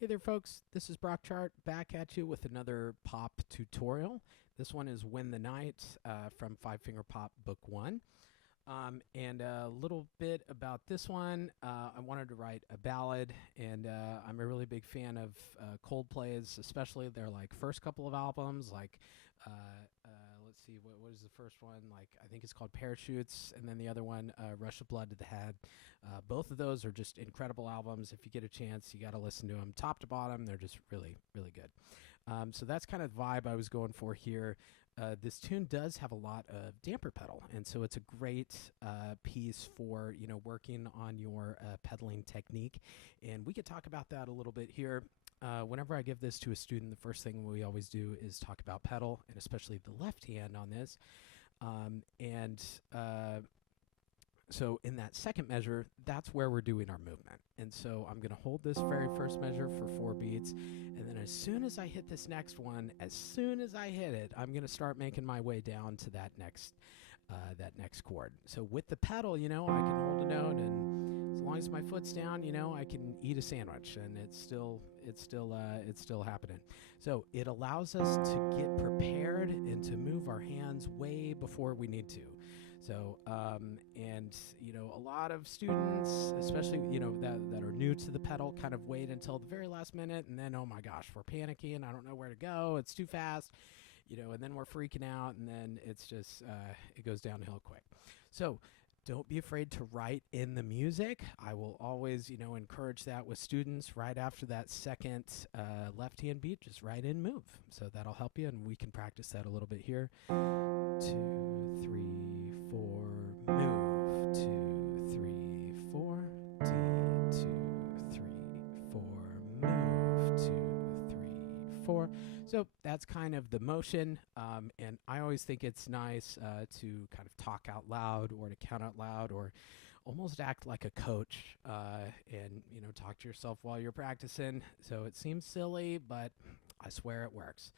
Hey there folks, this is Brock Chart back at you with another pop tutorial. This one is Win the Night from Five Finger Pop Book 1. And a little bit about this one. I wanted to write a ballad, and I'm a really big fan of Coldplay's, especially their like first couple of albums. Like, let's see, what is the first one? Like, I think it's called Parachutes, and then the other one, Rush of Blood to the Head. Both of those are just incredible albums. If you get a chance, you got to listen to them top to bottom. They're just really, really good. So that's kind of the vibe I was going for here. This tune does have a lot of damper pedal, and so it's a great piece for working on your pedaling technique, and we could talk about that a little bit here. Whenever I give this to a student, the first thing we always do is talk about pedal, and especially the left hand on this. So in that second measure, that's where we're doing our movement. And so I'm going to hold this very first measure for 4 beats. And then as soon as I hit this next one, as soon as I hit it, I'm going to start making my way down to that next chord. So with the pedal, I can hold a note, and as long as my foot's down, I can eat a sandwich, and it's still happening. So it allows us to get prepared and to move our hands way before we need to. So, a lot of students, especially, that are new to the pedal, kind of wait until the very last minute, and then, oh my gosh, we're panicking. I don't know where to go. It's too fast, and then we're freaking out, and then it's just, it goes downhill quick. So don't be afraid to write in the music. I will always, encourage that with students right after that second left-hand beat. Just write in move. So that'll help you, and we can practice that a little bit here. 2, 3, 4, move. 2, 3, 4, D. 2, 3, 4, move. 2, 3, 4. So that's kind of the motion, and I always think it's nice to kind of talk out loud or to count out loud or almost act like a coach and, talk to yourself while you're practicing. So it seems silly, but I swear it works.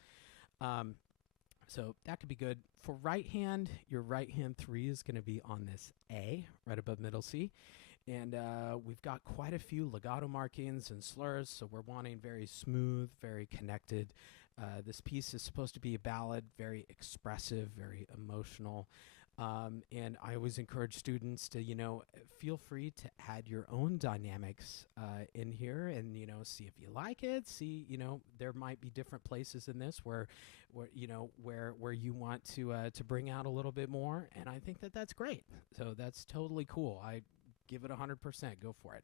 So that could be good. For right hand, your right hand 3 is going to be on this A, right above middle C. And we've got quite a few legato markings and slurs, so we're wanting very smooth, very connected. This piece is supposed to be a ballad, very expressive, very emotional. And I always encourage students to, feel free to add your own dynamics in here and, see if you like it. See, there might be different places in this where you want to bring out a little bit more. And I think that that's great. So that's totally cool. I give it 100%. Go for it.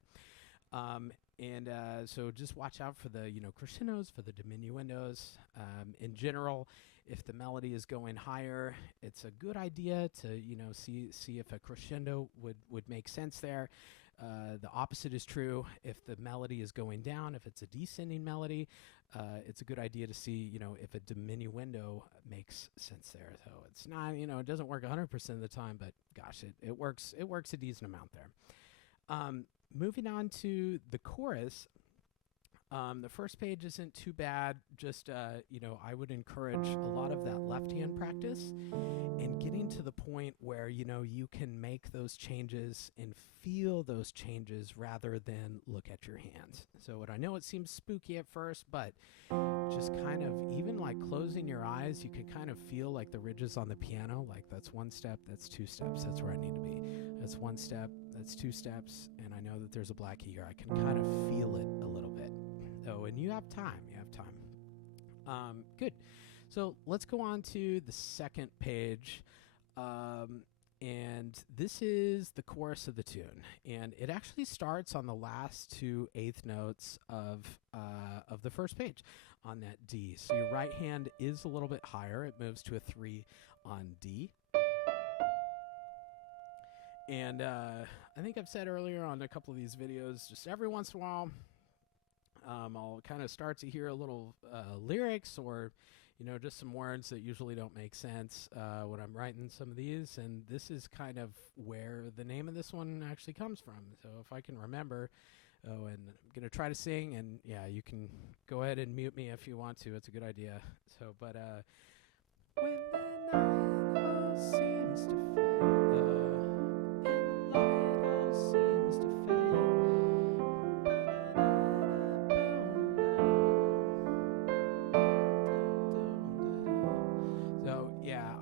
So just watch out for the, crescendos, for the diminuendos. In general, if the melody is going higher, it's a good idea to, see if a crescendo would make sense there. The opposite is true. If the melody is going down, if it's a descending melody, it's a good idea to see, if a diminuendo makes sense there. So it's not, it doesn't work 100% of the time, but gosh, it works a decent amount there. Moving on to the chorus, the first page isn't too bad. Just, I would encourage a lot of that left-hand practice and getting to the point where, you can make those changes and feel those changes rather than look at your hands. So what I know it seems spooky at first, but just kind of even like closing your eyes, you can kind of feel like the ridges on the piano. Like that's 1 step, that's 2 steps, that's where I need to be. That's 1 step, that's 2 steps, and I know that there's a black key here. I can kind of feel it a little bit. Oh, and you have time. Good. So let's go on to the second page. And this is the chorus of the tune. And it actually starts on the last 2 eighth notes of the first page on that D. So your right hand is a little bit higher. It moves to a 3 on D. And I think I've said earlier on a couple of these videos, just every once in a while, I'll kind of start to hear a little lyrics or, just some words that usually don't make sense when I'm writing some of these. And this is kind of where the name of this one actually comes from. So if I can remember, and I'm going to try to sing. And, yeah, you can go ahead and mute me if you want to. It's a good idea. So, but when the night all seems to fail, and the light all seems to fade,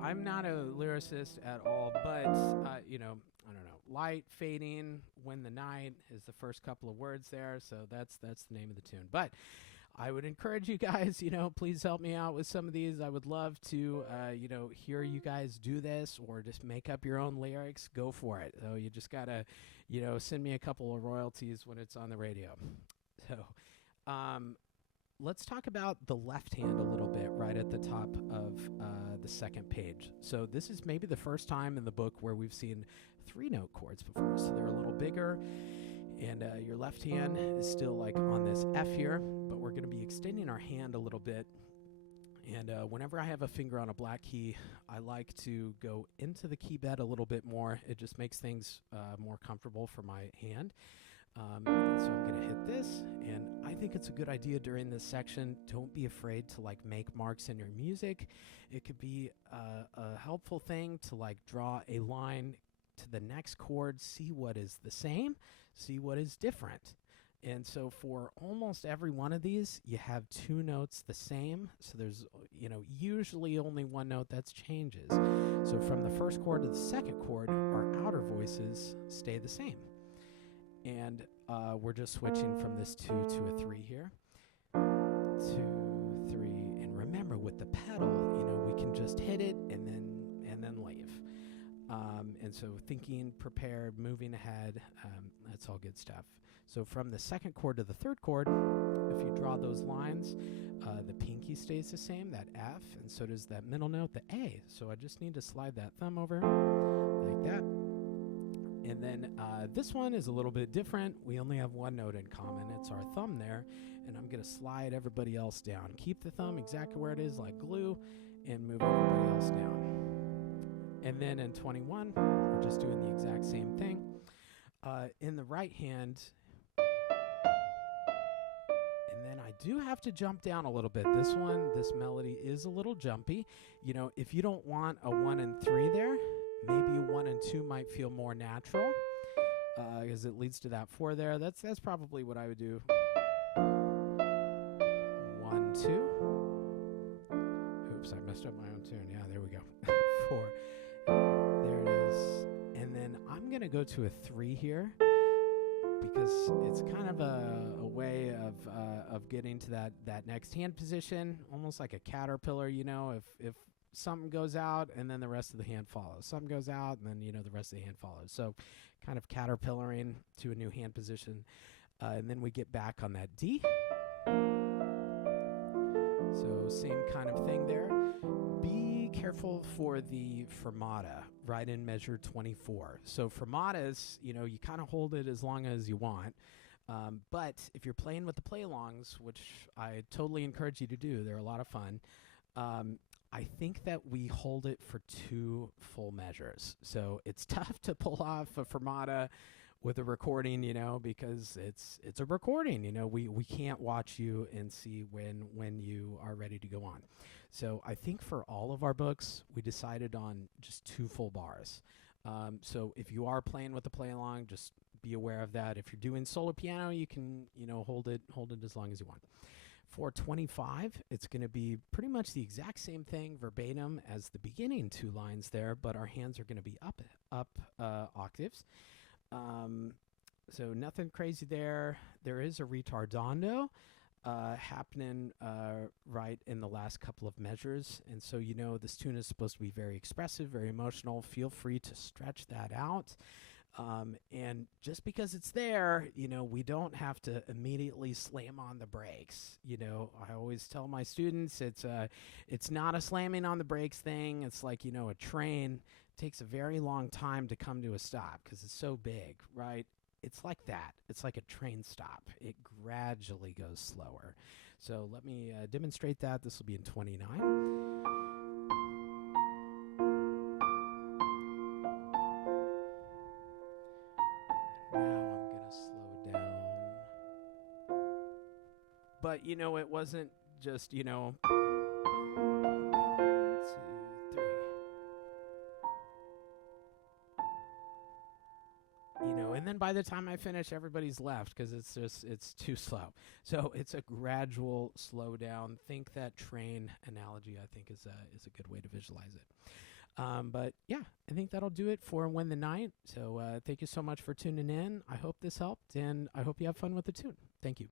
I'm not a lyricist at all, but I don't know. Light fading when the night is the first couple of words there, so that's the name of the tune. But I would encourage you guys, please help me out with some of these. I would love to, hear you guys do this or just make up your own lyrics. Go for it. So you just got to, send me a couple of royalties when it's on the radio. So let's talk about the left hand a little bit right at the top of the second page. So this is maybe the first time in the book where we've seen 3-note chords before. So they're a little bigger. And your left hand is still like on this F here, but we're going to be extending our hand a little bit. And whenever I have a finger on a black key, I like to go into the key bed a little bit more. It just makes things more comfortable for my hand. And so I'm going to hit this, and I think it's a good idea during this section. Don't be afraid to like make marks in your music. It could be a helpful thing to like draw a line to the next chord, see what is the same, see what is different. And so for almost every one of these, you have 2 notes the same. So there's, usually only 1 note that changes. So from the first chord to the second chord, our outer voices stay the same. And we're just switching from this 2 to a 3 here. 2, 3, and remember with the pedal, we can just hit it and then leave. And so thinking, prepared, moving ahead, that's all good stuff. So from the second chord to the third chord, if you draw those lines, the pinky stays the same, that F, and so does that middle note, the A. So I just need to slide that thumb over like that. And then this one is a little bit different. We only have 1 note in common. It's our thumb there, and I'm going to slide everybody else down. Keep the thumb exactly where it is, like glue, and move everybody else down. And then in 21, we're just doing the exact same thing. In the right hand, and then I do have to jump down a little bit. This melody is a little jumpy. If you don't want a 1 and 3 there, maybe a 1 and 2 might feel more natural, because it leads to that 4 there. That's probably what I would do. 1, 2. Oops, I messed up my own tune. Yeah, there we go. 4. There it is. And then I'm going to go to a 3 here, because it's kind of a way of getting to that next hand position, almost like a caterpillar, if something goes out and then the rest of the hand follows. Something goes out and then, the rest of the hand follows. So kind of caterpillaring to a new hand position. And then we get back on that D. So same kind of thing there. Be careful for the fermata, right in measure 24. So fermatas, you kind of hold it as long as you want. But if you're playing with the play-alongs, which I totally encourage you to do, they're a lot of fun, I think that we hold it for 2 full measures. So it's tough to pull off a fermata with a recording, because it's a recording. We can't watch you and see when you are ready to go on. So I think for all of our books, we decided on just 2 full bars. So if you are playing with the play-along, just be aware of that. If you're doing solo piano, you can, hold it as long as you want. For 25, it's going to be pretty much the exact same thing verbatim as the beginning 2 lines there, but our hands are going to be up octaves. So nothing crazy there. There is a retardando happening right in the last couple of measures. And so, this tune is supposed to be very expressive, very emotional. Feel free to stretch that out. And just because it's there, we don't have to immediately slam on the brakes. I always tell my students it's not a slamming on the brakes thing. It's like, a train takes a very long time to come to a stop because it's so big, right? It's like that. It's like a train stop. It gradually goes slower. So let me demonstrate that. This will be in 29. But, it wasn't just, 1, 2, 3. And then by the time I finish, everybody's left because it's too slow. So it's a gradual slow down. Think that train analogy, I think, is a good way to visualize it. But yeah, I think that'll do it for Win the Night. So thank you so much for tuning in. I hope this helped, and I hope you have fun with the tune. Thank you.